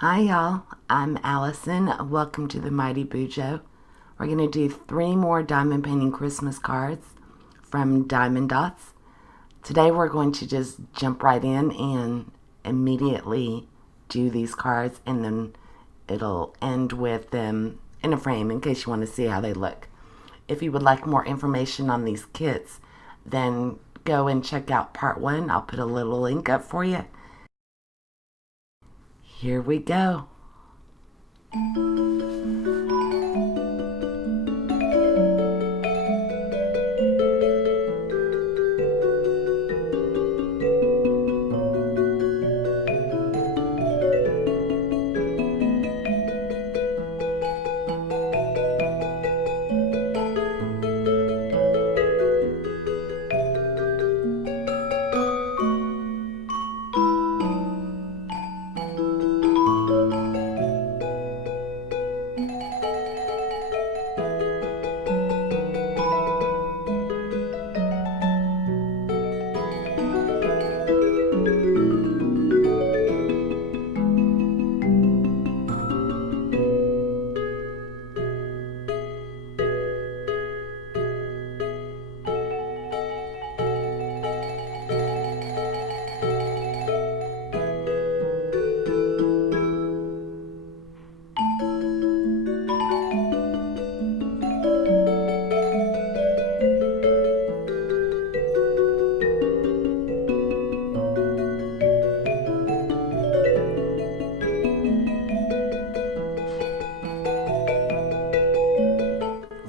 Hi y'all, I'm Allison. Welcome to the Mighty Bujo. We're going to do 3 more diamond painting Christmas cards from Diamond Dots. Today we're going to just jump right in and immediately do these cards, and then it'll end with them in a frame in case you want to see how they look. If you would like more information on these kits, then go and check out part 1. I'll put a little link up for you. Here we go.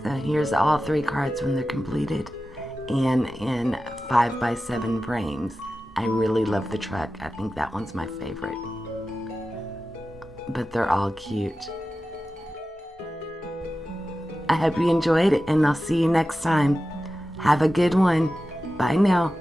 So here's all 3 cards when they're completed and in 5x7 frames. I really love the truck. I think that one's my favorite. But they're all cute. I hope you enjoyed it, and I'll see you next time. Have a good one. Bye now.